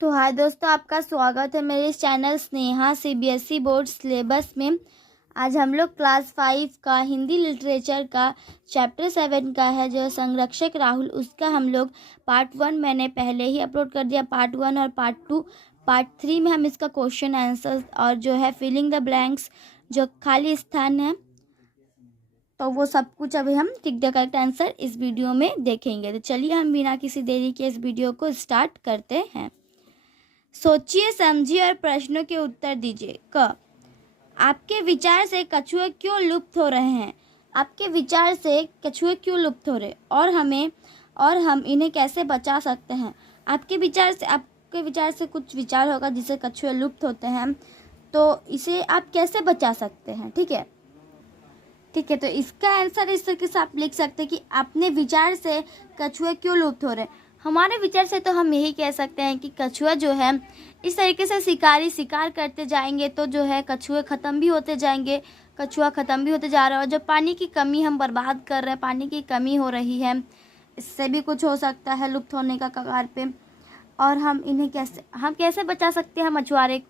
तो हाय दोस्तों, आपका स्वागत है मेरे channel Sneha CBSE board syllabus में। आज हम लोग क्लास 5 का हिंदी लिटरेचर का चैप्टर 7 का है जो संरक्षक राहुल, उसका हम लोग पार्ट 1 मैंने पहले ही अपलोड कर दिया। पार्ट 1 और पार्ट 2, पार्ट 3 में हम इसका क्वेश्चन आंसर और जो है फिलिंग द ब्लैंक्स, जो खाली स्थान है, तो वो सब कुछ अभी हम टिक द करेक्ट आंसर इस वीडियो में देखेंगे। तो चलिए हम बिना किसी देरी के इस वीडियो को स्टार्ट करते हैं। सोचिए, समझिए और प्रश्नों के उत्तर दीजिए। क, आपके विचार से कछुए क्यों लुप्त हो रहे हैं? आपके विचार से कछुए क्यों लुप्त हो रहे और हम इन्हें कैसे बचा सकते हैं? आपके विचार से कुछ विचार होगा जिससे कछुए लुप्त होते हैं, तो इसे आप कैसे बचा सकते हैं? ठीक है, तो इसका आंसर इस तरीके से आप लिख सकते हैं कि अपने विचार से कछुए क्यों लुप्त हो रहे हैं। हमारे विचार से तो हम यही कह सकते हैं कि कछुआ जो है इस तरीके से शिकार करते जाएंगे तो जो है कछुए ख़त्म भी होते जाएंगे, कछुआ ख़त्म भी होते जा रहा है। और जो पानी की कमी हम बर्बाद कर रहे हैं, पानी की कमी हो रही है, इससे भी कुछ हो सकता है लुप्त होने का कगार पे। और हम इन्हें कैसे बचा सकते हैं? मछुआरे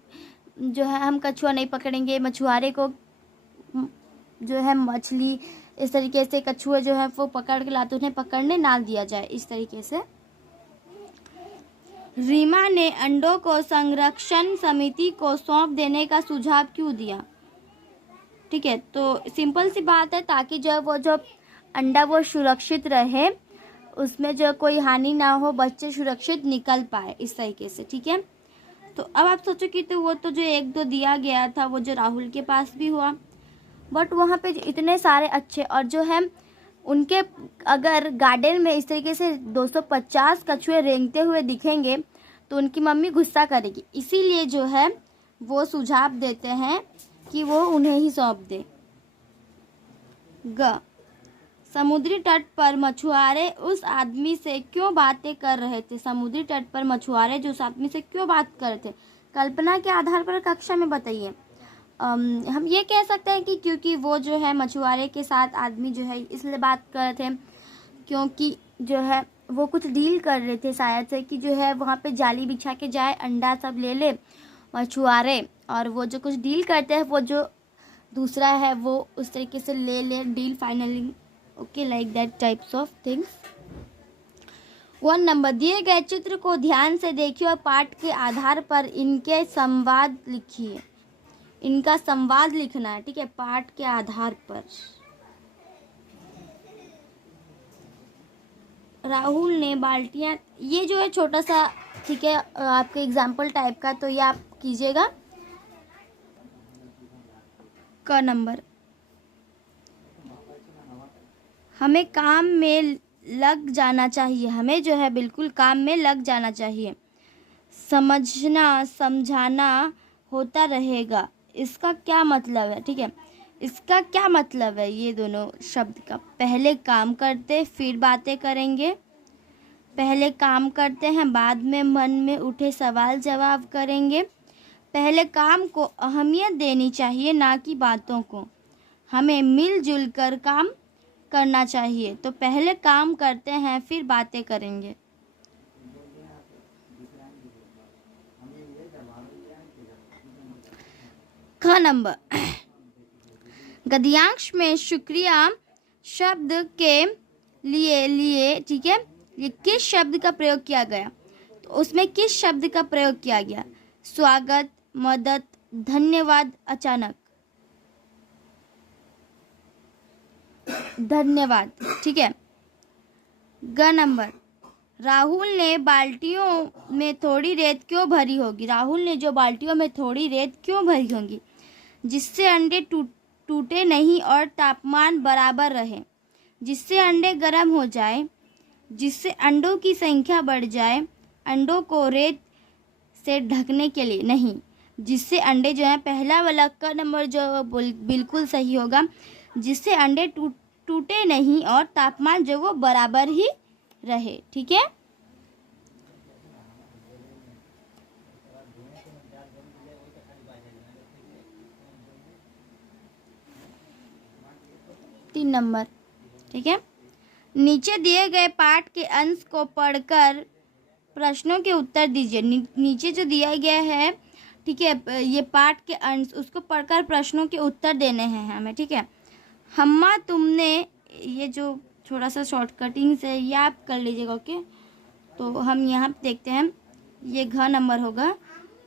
जो है, हम कछुआ नहीं पकड़ेंगे, मछुआरे को जो है मछली इस तरीके से कछुए जो है वो पकड़ के लाते, उन्हें पकड़ने ना दिया जाए इस तरीके से। रीमा ने अंडों को संरक्षण समिति को सौंप देने का सुझाव क्यों दिया? ठीक है, तो सिंपल सी बात है, ताकि जो अंडा वो सुरक्षित रहे, उसमें जो कोई हानि ना हो, बच्चे सुरक्षित निकल पाए इस तरीके से। ठीक है, तो अब आप सोचो कि तो वो तो जो 1-2 दिया गया था वो जो राहुल के पास भी हुआ, बट वहाँ पे इतने सारे अच्छे और जो है उनके, अगर गार्डन में इस तरीके से 250 कछुए रेंगते हुए दिखेंगे तो उनकी मम्मी गुस्सा करेगी। इसीलिए जो है वो सुझाव देते हैं कि वो उन्हें ही सौंप दे। ग, समुद्री तट पर मछुआरे उस आदमी से क्यों बातें कर रहे थे? समुद्री तट पर मछुआरे जो उस आदमी से क्यों बात कर रहे थे? कल्पना के आधार पर कक्षा में बताइए। हम ये कह सकते हैं कि क्योंकि वो जो है मछुआरे के साथ आदमी जो है इसलिए बात कर रहे थे क्योंकि जो है वो कुछ डील कर रहे थे शायद से, कि जो है वहाँ पे जाली बिछा के जाए, अंडा सब ले ले मछुआरे, और वो जो कुछ डील करते हैं वो जो दूसरा है वो उस तरीके से ले deal finally. Okay, like that types of things. 1 number, दिए गए चित्र को ध्यान से देखिए और पाठ के आधार पर इनके संवाद लिखिए। इनका संवाद लिखना है, ठीक है, पाठ के आधार पर। राहुल ने बाल्टियां, ये जो है छोटा सा, ठीक है, आपके एग्जाम्पल टाइप का, तो ये आप कीजिएगा। क नंबर, हमें काम में लग जाना चाहिए। हमें जो है बिल्कुल काम में लग जाना चाहिए। समझना समझाना होता रहेगा, इसका क्या मतलब है? ठीक है, इसका क्या मतलब है? ये दोनों शब्द का, पहले काम करते फिर बातें करेंगे, पहले काम करते हैं बाद में मन में उठे सवाल जवाब करेंगे, पहले काम को अहमियत देनी चाहिए ना कि बातों को, हमें मिलजुल कर काम करना चाहिए, तो पहले काम करते हैं फिर बातें करेंगे। ख नंबर, गद्यांश में शुक्रिया शब्द के लिए ठीक है, ये किस शब्द का प्रयोग किया गया? तो उसमें किस शब्द का प्रयोग किया गया? स्वागत, मदद, धन्यवाद, अचानक। धन्यवाद, ठीक है। ग नंबर, राहुल ने बाल्टियों में थोड़ी रेत क्यों भरी होगी? राहुल ने जो बाल्टियों में थोड़ी रेत क्यों भरी होगी? जिससे अंडे टूटे नहीं और तापमान बराबर रहे, जिससे अंडे गर्म हो जाए, जिससे अंडों की संख्या बढ़ जाए, अंडों को रेत से ढकने के लिए नहीं, जिससे अंडे जो है, पहला वाला का नंबर जो बिल्कुल सही होगा, जिससे अंडे टूटे नहीं और तापमान जो वो बराबर ही रहे। ठीक है, तीन नंबर, ठीक है। नीचे दिए गए पाठ के अंश को पढ़कर प्रश्नों के उत्तर दीजिए। नीचे जो दिया गया है, ठीक है, ये पाठ के अंश, उसको पढ़कर प्रश्नों के उत्तर देने हैं हमें, ठीक है। हम्मा तुमने, ये जो थोड़ा सा शॉर्टकटिंग से ये आप कर लीजिएगा, ओके। तो हम यहाँ पे देखते हैं, ये घ नंबर होगा।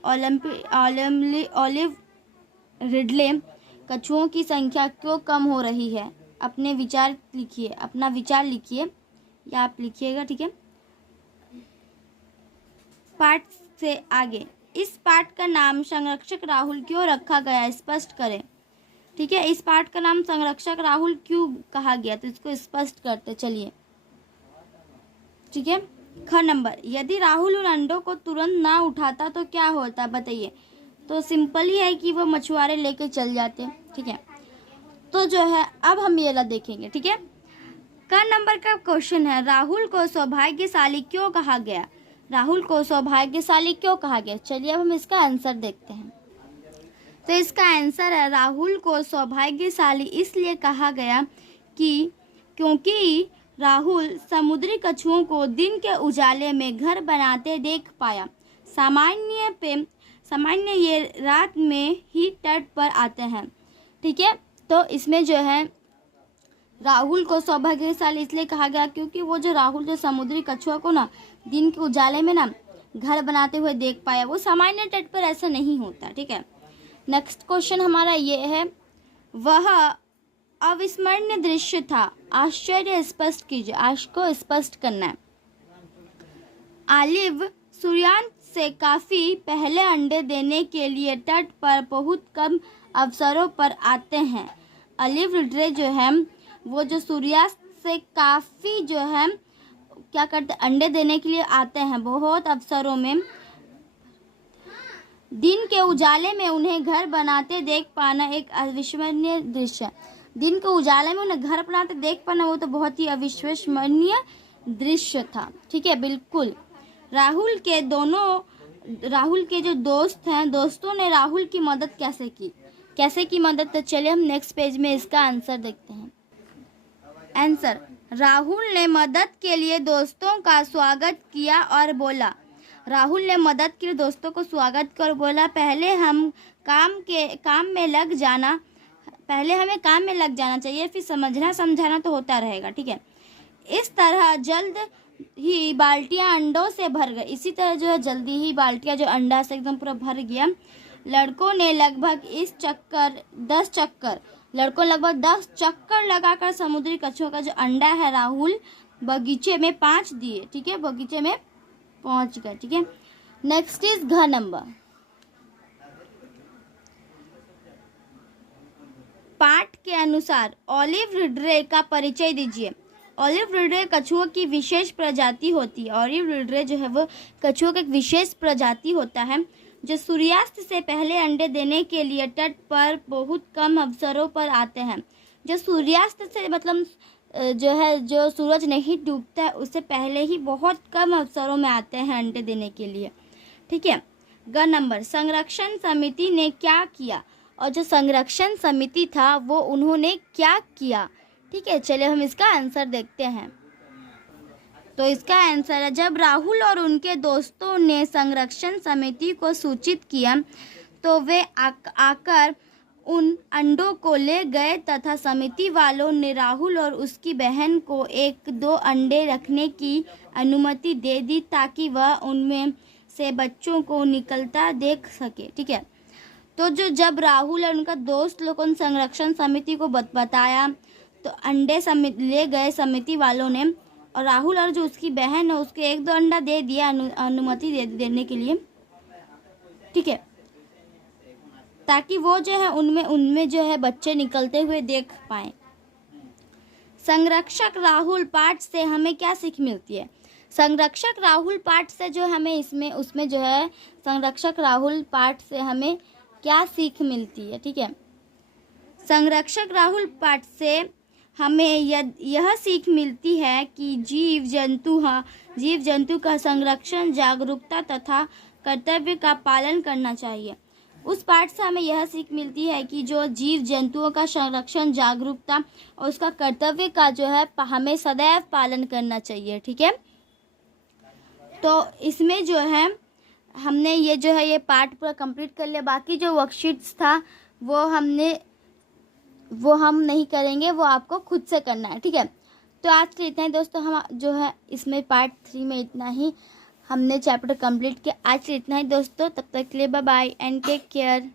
ओलिव रिडले, कछुओं की संख्या क्यों कम हो रही है? अपने विचार लिखिए, अपना विचार लिखिए, या आप लिखिएगा, ठीक है। पाठ से आगे, इस पाठ का नाम संरक्षक राहुल क्यों रखा गया, स्पष्ट करें, ठीक है। इस पाठ का नाम संरक्षक राहुल क्यों कहा गया, तो इसको स्पष्ट करते चलिए, ठीक है। ख नंबर, यदि राहुल उन अंडों को तुरंत ना उठाता तो क्या होता, बताइए। तो सिंपल ही है कि वो मछुआरे लेके चल जाते, ठीक है। तो जो है अब हम ये देखेंगे, ठीक है। क नंबर का क्वेश्चन है, राहुल को सौभाग्यशाली क्यों कहा गया? राहुल को सौभाग्यशाली क्यों कहा गया? चलिए अब हम इसका आंसर देखते हैं। तो इसका आंसर है, राहुल को सौभाग्यशाली इसलिए कहा गया कि क्योंकि राहुल समुद्री कछुओं को दिन के उजाले में घर बनाते देख पाया। सामान्य ये रात में ही तट पर आते हैं, ठीक है। तो इसमें जो है राहुल को सौभाग्यशाली इसलिए कहा गया क्योंकि वो जो राहुल जो समुद्री कछुआ को ना दिन के उजाले में ना घर बनाते हुए देख पाया, वो सामान्य तट पर ऐसा नहीं होता, ठीक है। नेक्स्ट क्वेश्चन हमारा ये है, वह अविस्मरणीय दृश्य था, आश्चर्य स्पष्ट कीजिए, आश को स्पष्ट करना है। ऑलिव सूर्यास्त से काफी पहले अंडे देने के लिए तट पर बहुत कम अवसरों पर आते हैं। ऑलिव रिडले जो है वो जो सूर्यास्त से काफी जो है क्या करते, अंडे देने के लिए आते हैं बहुत अवसरों में। दिन के उजाले में उन्हें घर बनाते देख पाना एक अविस्मरणीय दृश्य है। दिन के उजाले में उन्हें घर बनाते देख पाना वो तो बहुत ही अविस्मरणीय दृश्य था, ठीक है, बिल्कुल। राहुल के जो दोस्त हैं, दोस्तों ने राहुल की मदद कैसे की मदद? तो चलिए हम नेक्स्ट पेज में इसका आंसर देखते हैं। आंसर, राहुल ने मदद के लिए दोस्तों का स्वागत किया और बोला। राहुल ने मदद के लिए दोस्तों को स्वागत कर बोला, पहले हमें काम में लग जाना चाहिए, फिर समझना समझाना तो होता रहेगा, ठीक है। इस तरह जल्द ही बाल्टियां अंडों से भर गई। इसी तरह जो है जल्दी ही बाल्टियां जो अंडा से एकदम पूरा भर गया। लड़कों ने लगभग 10 चक्कर लगाकर समुद्री कछुओं का जो अंडा है राहुल बगीचे में 5 दिए, ठीक है, बगीचे में पहुंच गए, ठीक है। नेक्स्ट इज घ नंबर। पाठ के अनुसार ऑलिव रिडले का परिचय दीजिए। ऑलिव रिडले कछुओं की विशेष प्रजाति होती है। ऑलिव रिडले जो है वो कछुओं का एक विशेष प्रजाति होता है जो सूर्यास्त से पहले अंडे देने के लिए तट पर बहुत कम अवसरों पर आते हैं। जो सूर्यास्त से मतलब जो सूरज नहीं डूबता है उससे पहले ही बहुत कम अवसरों में आते हैं अंडे देने के लिए, ठीक है। ग नंबर, संरक्षण समिति ने क्या किया? और जो संरक्षण समिति था वो उन्होंने क्या किया, ठीक है। चलिए हम इसका आंसर देखते हैं। तो इसका आंसर है, जब राहुल और उनके दोस्तों ने संरक्षण समिति को सूचित किया तो वे आकर उन अंडों को ले गए तथा समिति वालों ने राहुल और उसकी बहन को 1-2 अंडे रखने की अनुमति दे दी ताकि वह उनमें से बच्चों को निकलता देख सके, ठीक है। तो जब राहुल और उनका दोस्त लोगों ने संरक्षण समिति को बताया तो अंडे ले गए समिति वालों ने, और राहुल और जो उसकी बहन है उसके 1-2 अंडा दे दिया अनुमति देने के लिए, ठीक है, ताकि वो जो है उनमें जो है बच्चे निकलते हुए देख पाए। संरक्षक राहुल पाठ से हमें क्या सीख मिलती है? संरक्षक राहुल पाठ से जो हमें उसमें जो है संरक्षक राहुल पाठ से हमें क्या सीख मिलती है, ठीक है। संरक्षक राहुल पाठ से हमें यह सीख मिलती है कि जीव जंतु का संरक्षण, जागरूकता तथा कर्तव्य का पालन करना चाहिए। उस पाठ से हमें यह सीख मिलती है कि जो जीव जंतुओं का संरक्षण, जागरूकता और उसका कर्तव्य का जो है हमें सदैव पालन करना चाहिए, ठीक है। तो इसमें जो है हमने ये जो है ये पार्ट पूरा कंप्लीट कर लिया। बाकी जो वर्कशीट्स था वो हम नहीं करेंगे, वो आपको खुद से करना है, ठीक है। तो आज के लिए इतना ही दोस्तों, हम जो है इसमें पार्ट 3 में इतना ही हमने चैप्टर कंप्लीट किया। आज के लिए इतना ही दोस्तों, तब तक के लिए bye bye and take care.